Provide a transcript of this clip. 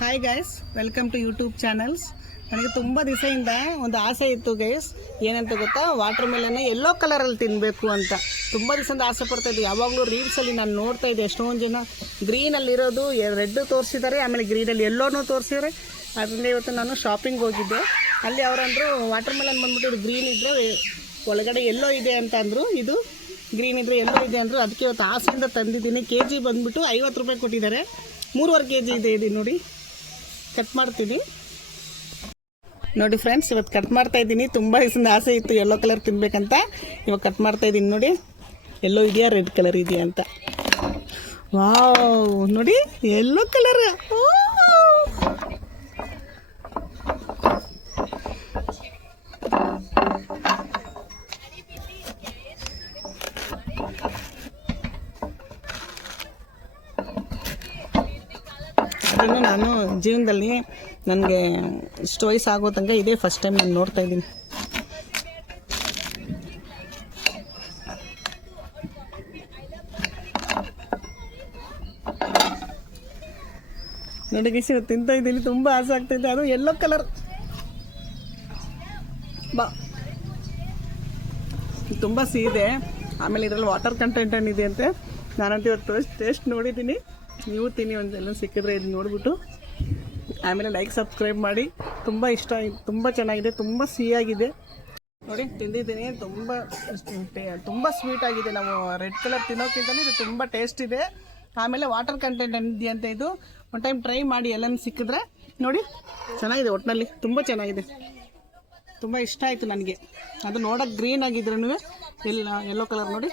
Hi guys, welcome to YouTube channels. ನನಗೆ ತುಂಬ ದಿವಸದಿಂದ ಒಂದು ಆಸೆ ಇತ್ತು ಗೈಸ್. ಏನಂತ ಗೊತ್ತಾ, ವಾಟರ್ ಮೆಲನ್ ಯೆಲ್ಲೋ ಕಲರಲ್ಲಿ ತಿನ್ನಬೇಕು ಅಂತ ತುಂಬ ದಿವಸದಿಂದ ಆಸೆ ಪಡ್ತಾಯಿದ್ದೆ. ಯಾವಾಗಲೂ ರೀಲ್ಸಲ್ಲಿ ನಾನು ನೋಡ್ತಾ ಇದ್ದೆ, ಎಷ್ಟೊಂದು ಜನ ಗ್ರೀನಲ್ಲಿರೋದು ರೆಡ್ಡು ತೋರಿಸಿದ್ದಾರೆ, ಆಮೇಲೆ ಗ್ರೀನಲ್ಲಿ ಯೆಲ್ಲೋನೂ ತೋರಿಸಿದ್ದಾರೆ. ಅದರಿಂದ ಇವತ್ತು ನಾನು ಶಾಪಿಂಗ್ ಹೋಗಿದ್ದೆ. ಅಲ್ಲಿ ಅವರಂದರು ವಾಟರ್ ಮೆಲನ್ ಬಂದ್ಬಿಟ್ಟು ಗ್ರೀನ್ ಇದ್ದರೆ ಒಳಗಡೆ ಯೆಲ್ಲೋ ಇದೆ ಅಂತ ಅಂದರು, ಇದು ಗ್ರೀನ್ ಇದ್ದರೆ ಯೆಲ್ಲೋ ಇದೆ ಅಂದರು. ಅದಕ್ಕೆ ಇವತ್ತು ಆಸೆಯಿಂದ ತಂದಿದ್ದೀನಿ. ಕೆ ಜಿ ಬಂದುಬಿಟ್ಟು 50 ರೂಪಾಯಿ ಕೊಟ್ಟಿದ್ದಾರೆ. 3.5 kg ಇದೆ. ಇದು ನೋಡಿ, ಕಟ್ ಮಾಡ್ತೀನಿ ನೋಡಿ ಫ್ರೆಂಡ್ಸ್. ಇವತ್ತು ಕಟ್ ಮಾಡ್ತಾ ಇದ್ದೀನಿ. ತುಂಬ ದಿವಸದಿಂದ ಆಸೆ ಇತ್ತು ಯೆಲ್ಲೋ ಕಲರ್ ತಿನ್ಬೇಕಂತ. ಇವಾಗ ಕಟ್ ಮಾಡ್ತಾ ಇದ್ದೀನಿ. ನೋಡಿ, ಯೆಲ್ಲೋ ಇದೆಯಾ ರೆಡ್ ಕಲರ್ ಇದೆಯಾ ಅಂತ. ವಾವ್, ನೋಡಿ ಯೆಲ್ಲೋ ಕಲರ್. ಅದನ್ನು ನಾನು ಜೀವನದಲ್ಲಿ ನನಗೆ ಇಷ್ಟು ವಯಸ್ಸು ಆಗೋ ತನಕ ಇದೇ ಫಸ್ಟ್ ಟೈಮ್ ನಾನು ನೋಡ್ತಾ ಇದ್ದೀನಿ. ನೋಡಿ ಗಿಸಿ ತಿಂತಾ ಇದ್ದೀನಿ. ತುಂಬ ಆಸೆ ಆಗ್ತಾಯಿದೆ. ಅದು ಯೆಲ್ಲೋ ಕಲರ್ ತುಂಬ ಸಿಹಿದೆ. ಆಮೇಲೆ ಇದರಲ್ಲಿ ವಾಟರ್ ಕಂಟೆಂಟ್ ಏನಿದೆ ಅಂತೆ. ನಾನಂತೂ ಇವತ್ತು ಟೇಸ್ಟ್ ನೋಡಿದ್ದೀನಿ. ನೀವು ತಿನ್ನಿ, ಒಂದೆಲ್ಲ ಸಿಕ್ಕಿದ್ರೆ ಇದು ನೋಡಿಬಿಟ್ಟು ಆಮೇಲೆ ಲೈಕ್ ಸಬ್ಸ್ಕ್ರೈಬ್ ಮಾಡಿ. ತುಂಬ ಇಷ್ಟ ಆಗಿದೆ, ತುಂಬ ಚೆನ್ನಾಗಿದೆ, ತುಂಬ ಸಿಹಿಯಾಗಿದೆ. ನೋಡಿ ತಿಂದಿದ್ದೀನಿ. ತುಂಬ ಸ್ವೀಟ್ ಆಗಿದೆ. ನಾವು ರೆಡ್ ಕಲರ್ ತಿನ್ನೋಕ್ಕಿಂತಲೂ ಇದು ತುಂಬ ಟೇಸ್ಟ್ ಇದೆ. ಆಮೇಲೆ ವಾಟರ್ ಕಂಟೆಂಟ್ ಏನಿದೆ ಅಂತ ಇದು ಒಂದು ಟೈಮ್ ಟ್ರೈ ಮಾಡಿ. ಎಲ್ಲನೂ ಸಿಕ್ಕಿದ್ರೆ ನೋಡಿ, ಚೆನ್ನಾಗಿದೆ. ಒಟ್ಟಿನಲ್ಲಿ ತುಂಬ ಚೆನ್ನಾಗಿದೆ. ತುಂಬ ಇಷ್ಟ ಆಯಿತು ನನಗೆ. ಅದು ನೋಡೋಕೆ ಗ್ರೀನ್ ಆಗಿದ್ರೂ ಯೆಲ್ಲೋ ಕಲರ್ ನೋಡಿ